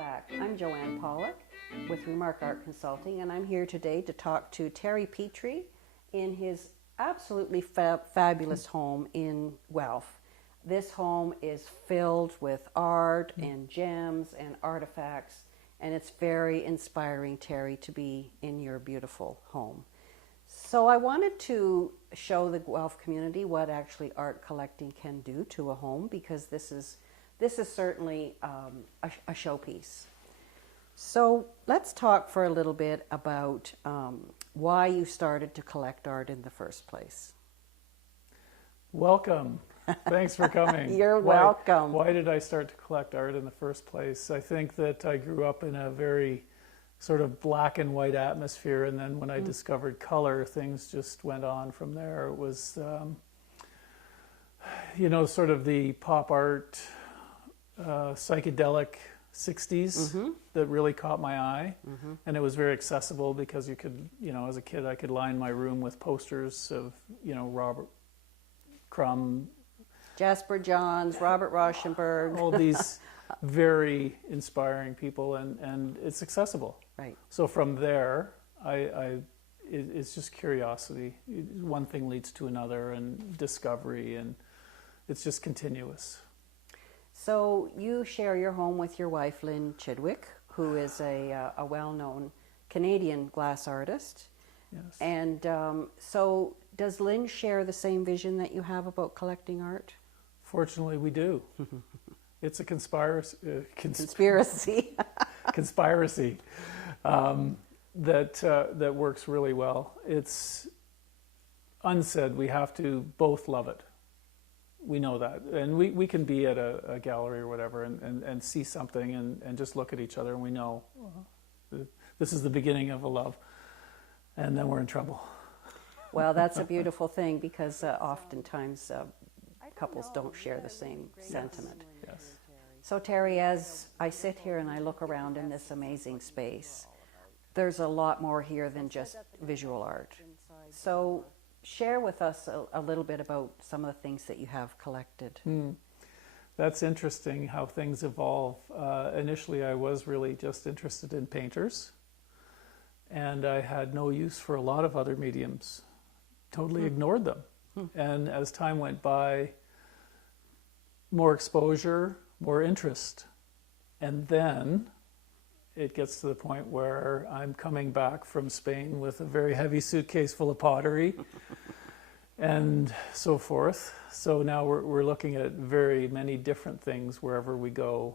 back. I'm Joanne Pollock with Remark Art Consulting, and I'm here today to talk to Terry Petrie in his absolutely fabulous home in Guelph. This home is filled with art and gems and artifacts, and it's very inspiring, Terry, to be in your beautiful home. So I wanted to show the Guelph community what actually art collecting can do to a home, because this is certainly a showpiece. So let's talk for a little bit about why you started to collect art in the first place. Welcome. Thanks for coming. You're welcome. Why did I start to collect art in the first place? I think that I grew up in a very sort of black and white atmosphere, and then when I discovered color, things just went on from there. It was, sort of the pop art, psychedelic 60s that really caught my eye. And it was very accessible because you could, as a kid, I could line my room with posters of, Robert Crumb, Jasper Johns, Robert Rauschenberg. All these very inspiring people, and it's accessible. Right. So from there, it's just curiosity. One thing leads to another, and discovery, and it's just continuous. So you share your home with your wife, Lynn Chidwick, who is a well-known Canadian glass artist. Yes. And so does Lynn share the same vision that you have about collecting art? Fortunately, we do. It's a conspiracy. Conspiracy. Conspiracy that works really well. It's unsaid. We have to both love it. We know that. And we can be at a gallery or whatever and see something and just look at each other, and we know this is the beginning of a love. And then we're in trouble. Well, that's a beautiful thing, because oftentimes couples don't share the same sentiment. Yes. So Terry, as I sit here and I look around in this amazing space, there's a lot more here than just visual art. So share with us a little bit about some of the things that you have collected. That's interesting how things evolve. Initially, I was really just interested in painters, and I had no use for a lot of other mediums. Totally ignored them. And as time went by, more exposure, more interest. And then it gets to the point where I'm coming back from Spain with a very heavy suitcase full of pottery and so forth. So now we're looking at very many different things wherever we go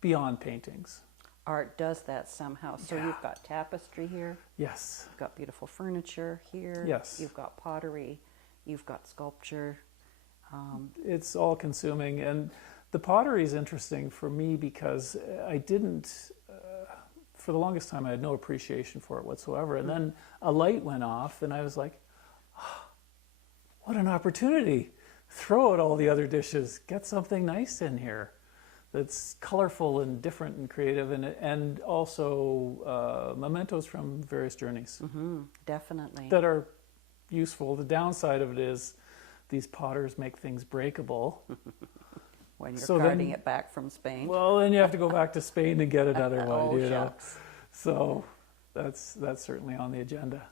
beyond paintings. Art does that somehow. So you've got tapestry here. Yes. You've got beautiful furniture here. Yes. You've got pottery. You've got sculpture. It's all consuming. And the pottery is interesting for me because I didn't, for the longest time, I had no appreciation for it whatsoever. And then a light went off and I was like, oh, what an opportunity. Throw out all the other dishes. Get something nice in here that's colorful and different and creative, and also mementos from various journeys. Definitely. That are useful. The downside of it is these potters make things breakable. When you're carting it back from Spain. Well, then you have to go back to Spain to get another one. Shucks. So that's certainly on the agenda.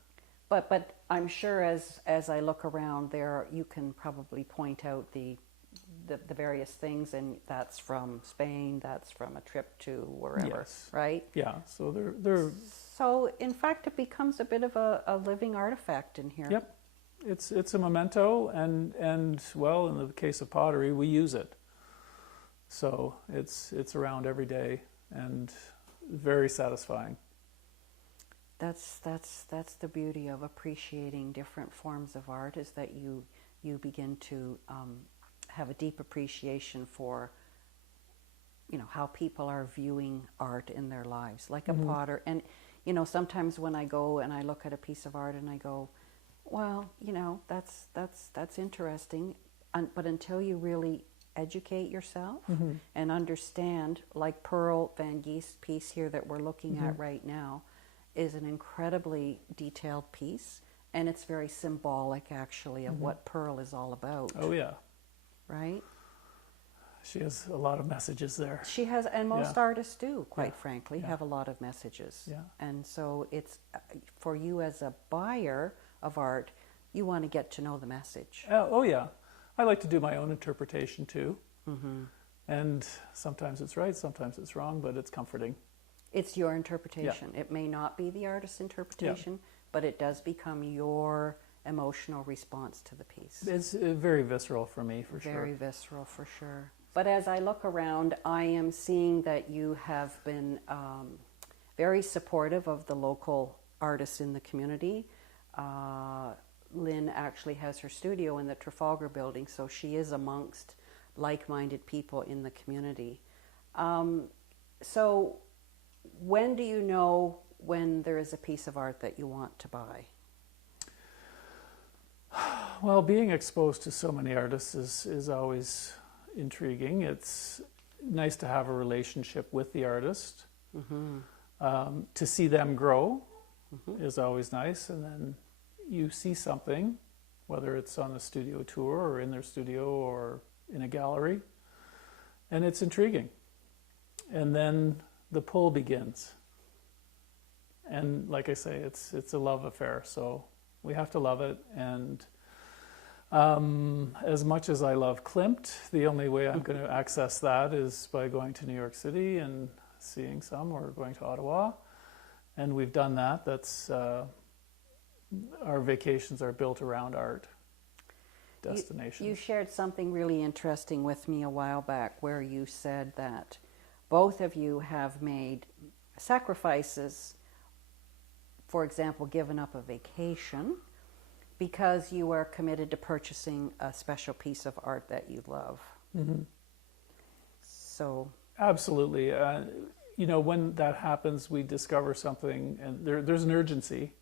But I'm sure as I look around there, you can probably point out the various things, and that's from Spain, that's from a trip to wherever, Yes. right? Yeah, so they're So in fact, it becomes a bit of a living artifact in here. Yep, it's a memento, and well, in the case of pottery, we use it. So it's around every day and very satisfying. That's the beauty of appreciating different forms of art, is that you begin to have a deep appreciation for how people are viewing art in their lives, like a potter. And sometimes when I go and I look at a piece of art and I go, well, that's interesting, but until you really educate yourself and understand, like Pearl Van Geest's piece here that we're looking at right now is an incredibly detailed piece, and it's very symbolic actually of what Pearl is all about. Oh yeah. Right? She has a lot of messages there. She has, and most artists do, quite frankly, Yeah. have a lot of messages. Yeah. And so it's, for you as a buyer of art, you want to get to know the message. Oh yeah, I like to do my own interpretation too. Mm-hmm. And sometimes it's right, sometimes it's wrong, but it's comforting. It's your interpretation. It may not be the artist's interpretation, but it does become your emotional response to the piece. It's very visceral for me, for sure. Very visceral, for sure. But as I look around, I am seeing that you have been very supportive of the local artists in the community. Lynn actually has her studio in the Trafalgar building, so she is amongst like-minded people in the community. So when do you know when there is a piece of art that you want to buy? Well, being exposed to so many artists is always intriguing. It's nice to have a relationship with the artist. Mm-hmm. To see them grow is always nice, and then you see something, whether it's on a studio tour or in their studio or in a gallery, and it's intriguing. And then the pull begins. And like I say, it's a love affair, so we have to love it. And as much as I love Klimt, the only way I'm going to access that is by going to New York City and seeing some, or going to Ottawa. And we've done that. That's our vacations are built around art destinations. You shared something really interesting with me a while back, where you said that both of you have made sacrifices, for example, given up a vacation, because you are committed to purchasing a special piece of art that you love. Mm-hmm. So absolutely. You know, when that happens, we discover something, and there's an urgency.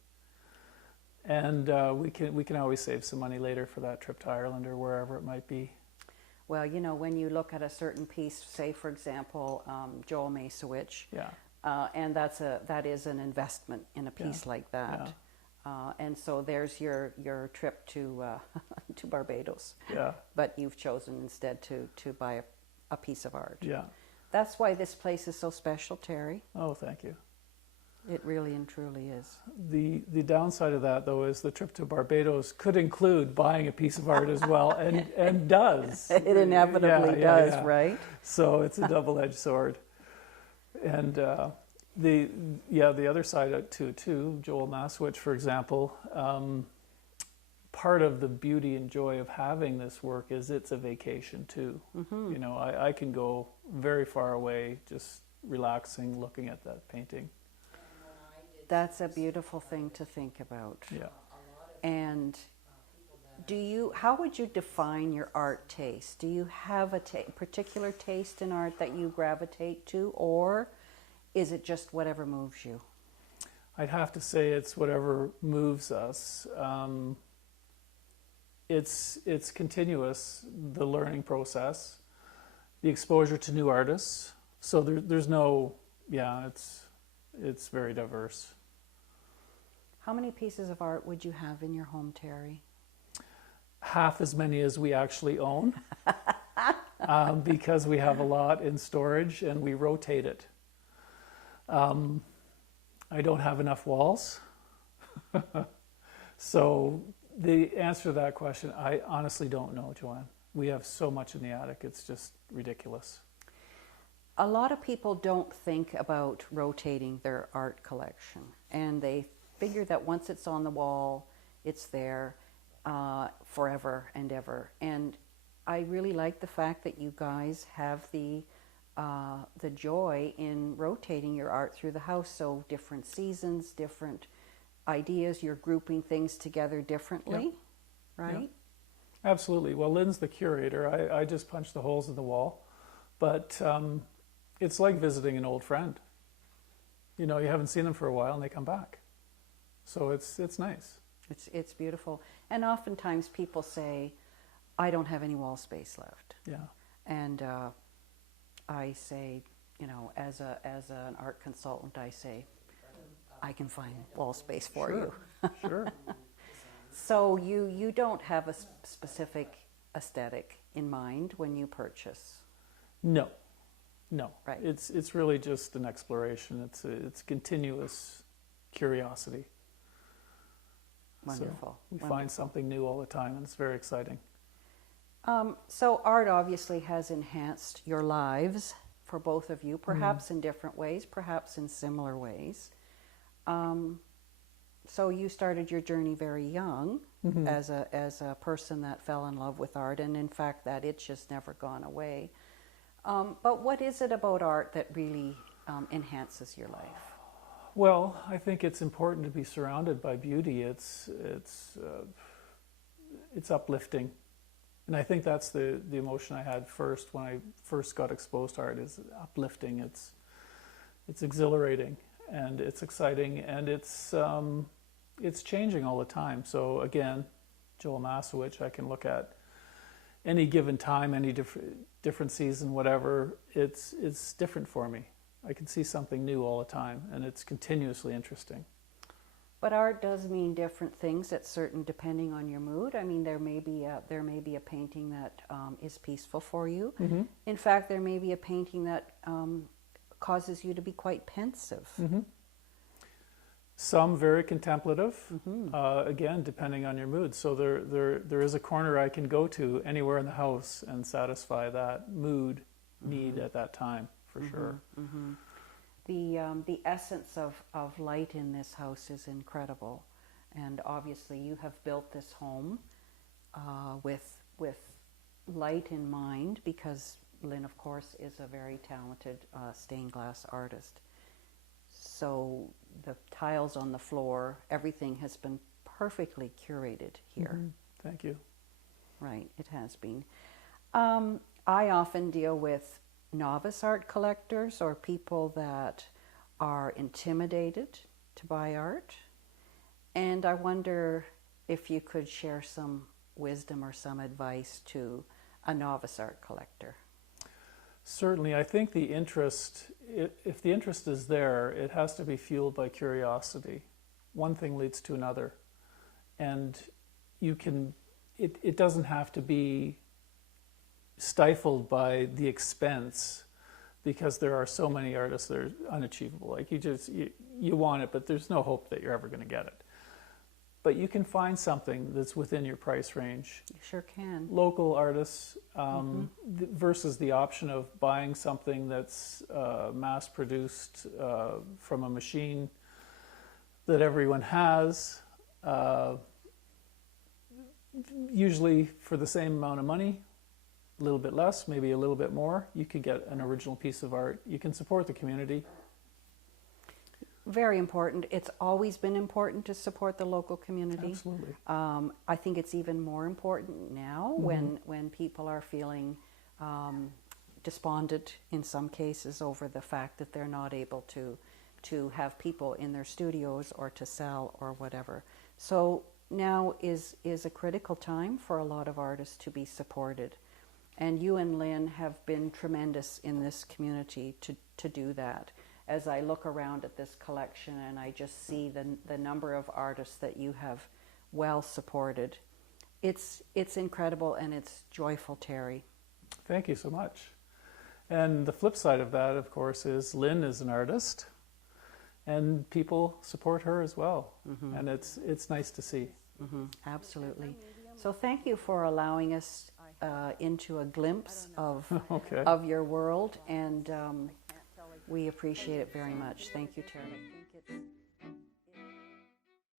And we can always save some money later for that trip to Ireland or wherever it might be. Well, you know, when you look at a certain piece, say for example, Joel Masowich, and that is an investment in a piece like that. And so there's your trip to to Barbados. Yeah. But you've chosen instead to buy a piece of art. Yeah. That's why this place is so special, Terry. Oh, thank you. It really and truly is. The downside of that, though, is the trip to Barbados could include buying a piece of art as well, and does. It inevitably does, right? So it's a double-edged sword. And the other side too, Joel Masowich, for example, part of the beauty and joy of having this work is it's a vacation too. Mm-hmm. You know, I can go very far away just relaxing, looking at that painting. That's a beautiful thing to think about. Yeah. And how would you define your art taste? Do you have a particular taste in art that you gravitate to, or is it just whatever moves you? I'd have to say it's whatever moves us. It's continuous, the learning process, the exposure to new artists. So there's no, it's very diverse. How many pieces of art would you have in your home, Terry? Half as many as we actually own, because we have a lot in storage and we rotate it. I don't have enough walls. So the answer to that question, I honestly don't know, Joanne. We have so much in the attic, it's just ridiculous. A lot of people don't think about rotating their art collection, and they figure that once it's on the wall, it's there forever and ever. And I really like the fact that you guys have the joy in rotating your art through the house. So different seasons, different ideas, you're grouping things together differently, right? Yep. Absolutely. Well, Lynn's the curator. I just punch the holes in the wall. But it's like visiting an old friend. You know, you haven't seen them for a while and they come back. So it's nice. It's beautiful. And oftentimes people say, I don't have any wall space left. Yeah. And I say, you know, as an art consultant, I say, I can find wall space for you. Sure. So you don't have a specific aesthetic in mind when you purchase? No, no. Right. It's really just an exploration. It's continuous curiosity. Wonderful. So we Wonderful. find something new all the time, and it's very exciting. So art obviously has enhanced your lives for both of you, perhaps in different ways, perhaps in similar ways. So you started your journey very young as a person that fell in love with art, and in fact that itch has never gone away. But what is it about art that really enhances your life? Well, I think it's important to be surrounded by beauty. It's uplifting, and I think that's the emotion I had first when I first got exposed to art. Is uplifting. It's exhilarating, and it's exciting, and it's changing all the time. So again, Joel Masowich, I can look at any given time, any different season, whatever. It's different for me. I can see something new all the time, and it's continuously interesting. But art does mean different things at certain, depending on your mood. I mean, there may be a painting that is peaceful for you. Mm-hmm. In fact, there may be a painting that causes you to be quite pensive. Mm-hmm. Some very contemplative, Mm-hmm. Again, depending on your mood. So there is a corner I can go to anywhere in the house and satisfy that mood need at that time, for sure. Mm-hmm. The essence of light in this house is incredible, and obviously you have built this home with light in mind, because Lynn, of course, is a very talented stained glass artist. So the tiles on the floor, everything has been perfectly curated here. Mm-hmm. Thank you. Right, it has been. I often deal with novice art collectors or people that are intimidated to buy art. And I wonder if you could share some wisdom or some advice to a novice art collector. Certainly, I think the interest, if the interest is there, it has to be fueled by curiosity. One thing leads to another. And it doesn't have to be stifled by the expense, because there are so many artists that are unachievable. Like you want it, but there's no hope that you're ever going to get it. But you can find something that's within your price range. You sure can. Local artists versus the option of buying something that's mass-produced from a machine that everyone has, usually for the same amount of money, a little bit less, maybe a little bit more. You could get an original piece of art. You can support the community. Very important. It's always been important to support the local community. Absolutely. I think it's even more important now when people are feeling despondent in some cases over the fact that they're not able to have people in their studios or to sell or whatever. So now is a critical time for a lot of artists to be supported. And you and Lynn have been tremendous in this community to do that. As I look around at this collection and I just see the number of artists that you have well supported, it's incredible and it's joyful, Terry. Thank you so much. And the flip side of that, of course, is Lynn is an artist, and people support her as well. Mm-hmm. And it's nice to see. Mm-hmm. Absolutely. So thank you for allowing us into a glimpse of your world, and we appreciate it very much. Thank you, Terry. I think it's